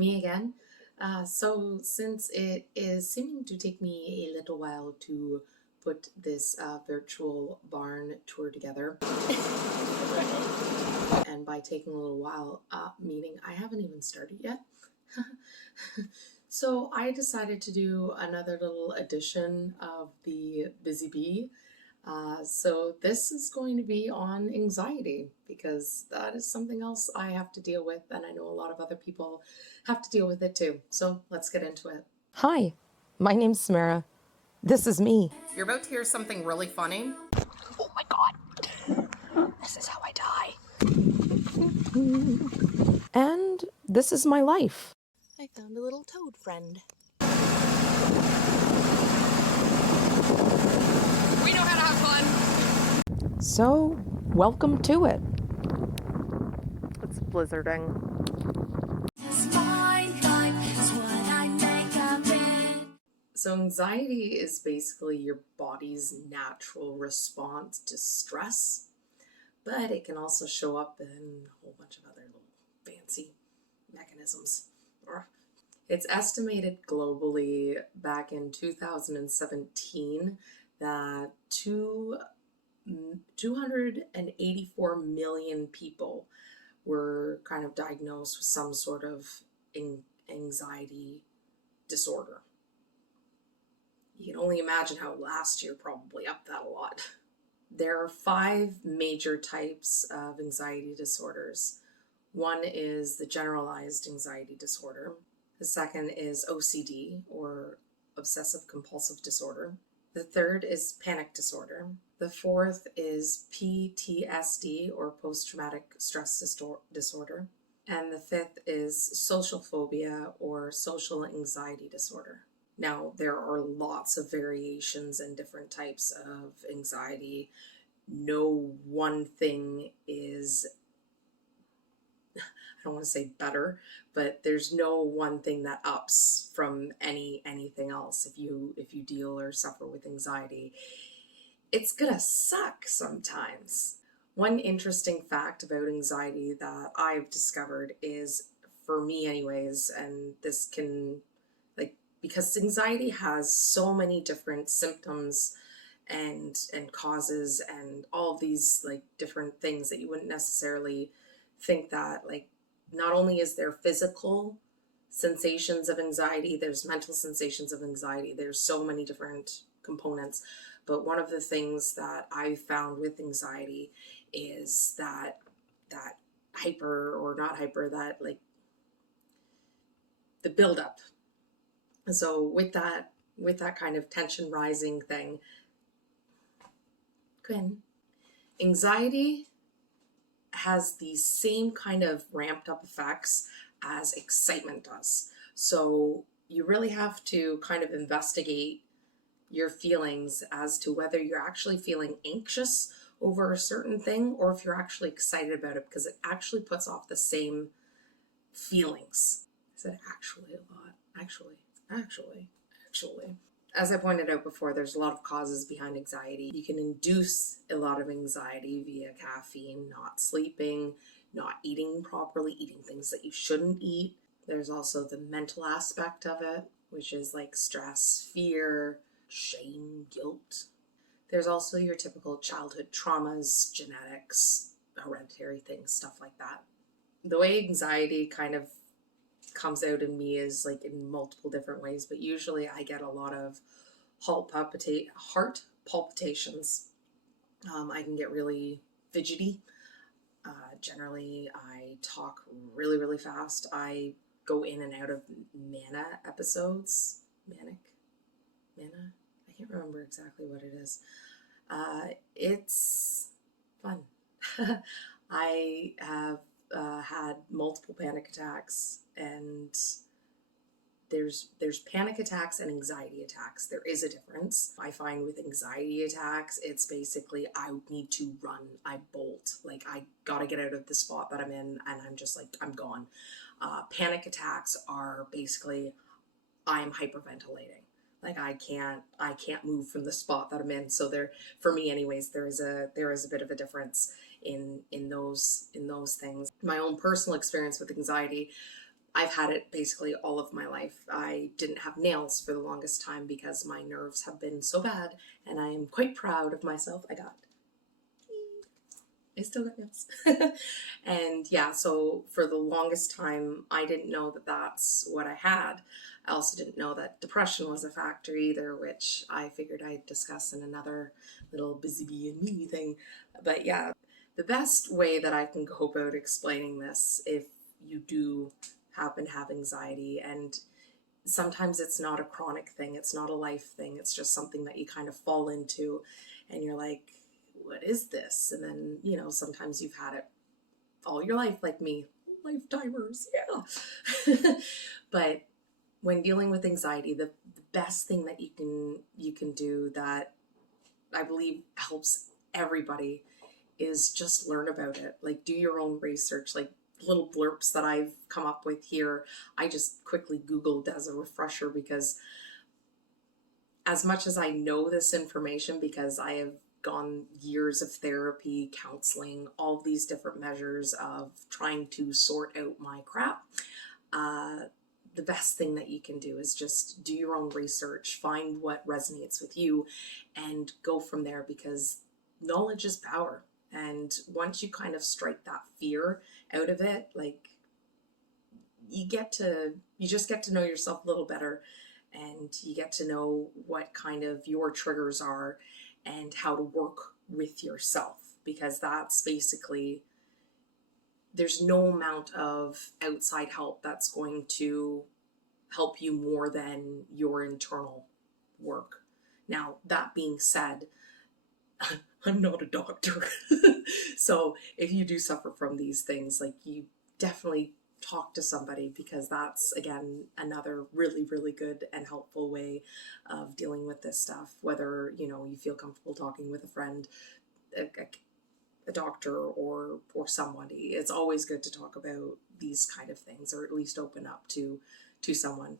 Me again. So, since it is seeming to take me a little while to put this virtual barn tour together, and by taking a little while, meaning I haven't even started yet. So, I decided to do another little edition of the Busy Bee. So, this is going to be on anxiety because that is something else I have to deal with, and I know a lot of other people have to deal with it too. So, let's get into it. Hi, my name's Samara. This is me. You're about to hear something really funny. Oh my god. This is how I die. And this is my life. I found a little toad friend. We know how to have fun. So, welcome to it. It's blizzarding. So, anxiety is basically your body's natural response to stress, but it can also show up in a whole bunch of other little fancy mechanisms. It's estimated globally back in 2017 that 284 million people were kind of diagnosed with some sort of anxiety disorder. You can only imagine how last year probably upped that a lot. There are 5 major types of anxiety disorders. One is the generalized anxiety disorder. The second is OCD, or obsessive compulsive disorder. The third is panic disorder. The fourth is PTSD, or post-traumatic stress disorder. And the fifth is social phobia, or social anxiety disorder. Now, there are lots of variations and different types of anxiety. No one thing is, I don't want to say better, but there's no one thing that ups from anything else. If you deal or suffer with anxiety, it's gonna suck sometimes. One interesting fact about anxiety that I've discovered is, for me anyways, and this can, because anxiety has so many different symptoms and causes and all of these different things that you wouldn't necessarily think that, not only is there physical sensations of anxiety, there's mental sensations of anxiety. There's so many different components. But one of the things that I found with anxiety is that hyper, or not hyper, that the buildup. And so with that kind of tension rising thing, Quinn, anxiety has the same kind of ramped up effects as excitement does. So you really have to kind of investigate your feelings as to whether you're actually feeling anxious over a certain thing or if you're actually excited about it, because it actually puts off the same feelings. I said actually a lot. Actually. As I pointed out before, there's a lot of causes behind anxiety. You can induce a lot of anxiety via caffeine, not sleeping, not eating properly, eating things that you shouldn't eat. There's also the mental aspect of it, which is like stress, fear, shame, guilt. There's also your typical childhood traumas, genetics, hereditary things, stuff like that. The way anxiety kind of comes out in me is in multiple different ways, but usually I get a lot of heart palpitations. I can get really fidgety. Generally, I talk really, really fast. I go in and out of mana episodes. Mana? I can't remember exactly what it is. It's fun. I have had multiple panic attacks, and there's panic attacks and anxiety attacks. There is a difference. I find with anxiety attacks, it's basically I need to run, I bolt, I gotta get out of the spot that I'm in, and I'm just I'm gone. Panic attacks are basically I'm hyperventilating. I can't move from the spot that I'm in. So there, for me anyways, there is a bit of a difference in those things. My own personal experience with anxiety, I've had it basically all of my life. I didn't have nails for the longest time because my nerves have been so bad, and I am quite proud of myself. I still got nails. And yeah, so for the longest time, I didn't know that that's what I had. I also didn't know that depression was a factor either, which I figured I'd discuss in another little busy bee and me thing. But yeah, the best way that I can go about explaining this, if you do happen to have anxiety, and sometimes it's not a chronic thing, it's not a life thing, it's just something that you kind of fall into, and you're like, what is this? And then, sometimes you've had it all your life, like me, lifetimers, yeah. But when dealing with anxiety, the best thing that you can do that I believe helps everybody is just learn about it. Like, do your own research, like little blurps that I've come up with here. I just quickly Googled as a refresher, because as much as I know this information, because I have gone years of therapy, counseling, all of these different measures of trying to sort out my crap, the best thing that you can do is just do your own research, find what resonates with you, and go from there, because knowledge is power. And once you kind of strike that fear out of it, like, you just get to know yourself a little better, and you get to know what kind of your triggers are and how to work with yourself, because that's basically, there's no amount of outside help that's going to help you more than your internal work. Now, that being said, I'm not a doctor. So if you do suffer from these things, like, you definitely talk to somebody, because that's, again, another really, really good and helpful way of dealing with this stuff. Whether, you feel comfortable talking with a friend, a doctor, or somebody, it's always good to talk about these kind of things, or at least open up to someone.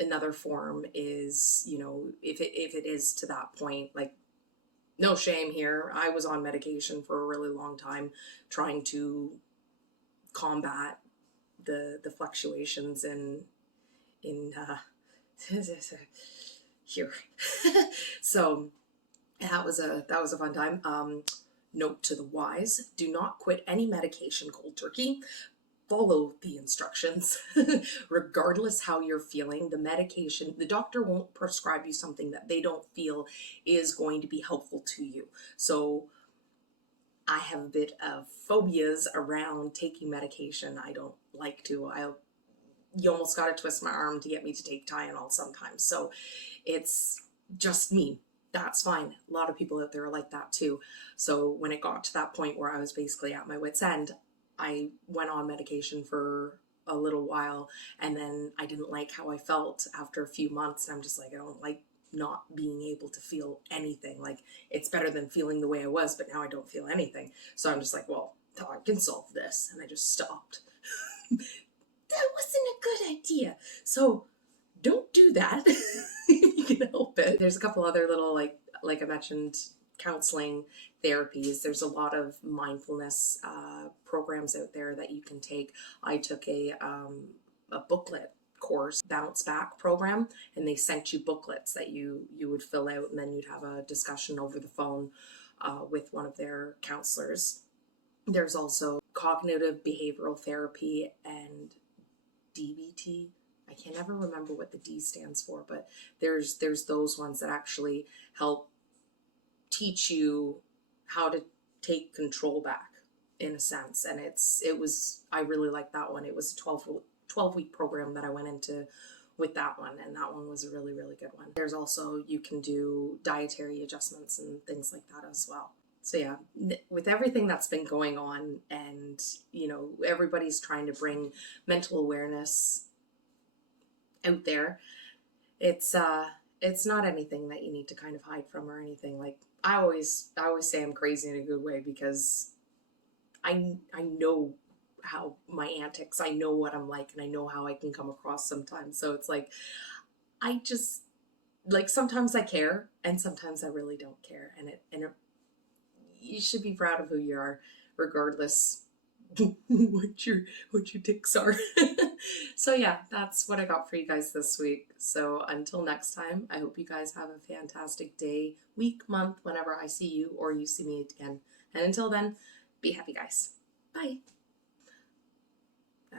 Another form is, if it is to that point, like, no shame here. I was on medication for a really long time, trying to combat the fluctuations in here. So that was a fun time. Note to the wise: do not quit any medication cold turkey. Follow the instructions. Regardless how you're feeling, the medication, the doctor won't prescribe you something that they don't feel is going to be helpful to you. So I have a bit of phobias around taking medication. I don't like to. You almost got to twist my arm to get me to take Tylenol sometimes. So it's just me. That's fine. A lot of people out there are like that too. So when it got to that point where I was basically at my wit's end, I went on medication for a little while, and then I didn't like how I felt after a few months, and I'm just like, I don't like not being able to feel anything. Like, it's better than feeling the way I was, but now I don't feel anything. So I'm just like, well, I can solve this, and I just stopped. That wasn't a good idea. So don't do that if you can help it. There's a couple other little, like I mentioned, counseling, therapies. There's a lot of mindfulness programs out there that you can take. I took a booklet course, Bounce Back program, and they sent you booklets that you would fill out, and then you'd have a discussion over the phone with one of their counselors. There's also cognitive behavioral therapy and DBT. I can never remember what the D stands for, but there's those ones that actually help teach you how to take control back, in a sense. And I really liked that one. It was a 12-week program that I went into with that one, and that one was a really, really good one. There's also, you can do dietary adjustments and things like that as well. So yeah, with everything that's been going on, and everybody's trying to bring mental awareness out there, it's not anything that you need to kind of hide from or anything. Like, I always say I'm crazy in a good way, because I know how my antics, I know what I'm like, and I know how I can come across sometimes. So it's like, I just, like, sometimes I care and sometimes I really don't care, and you should be proud of who you are, regardless what your ticks are. So yeah, that's what I got for you guys this week. So until next time, I hope you guys have a fantastic day, week, month, whenever I see you or you see me again. And until then, be happy, guys. Bye.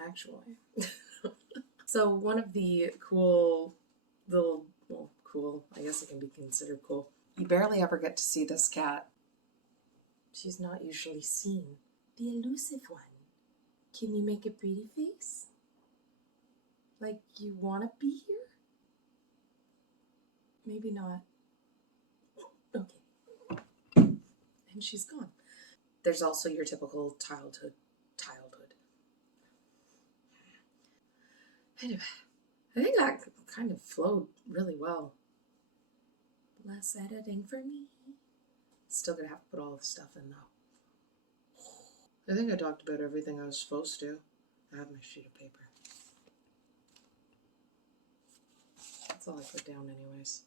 Actually. So one of the cool little, well, cool, I guess it can be considered cool. You barely ever get to see this cat. She's not usually seen. The elusive one. Can you make a pretty face? Like you want to be here? Maybe not. Okay. And she's gone. There's also your typical childhood. Anyway, I think that kind of flowed really well. Less editing for me. Still gonna have to put all the stuff in though. I think I talked about everything I was supposed to. I have my sheet of paper. That's all I put down anyways.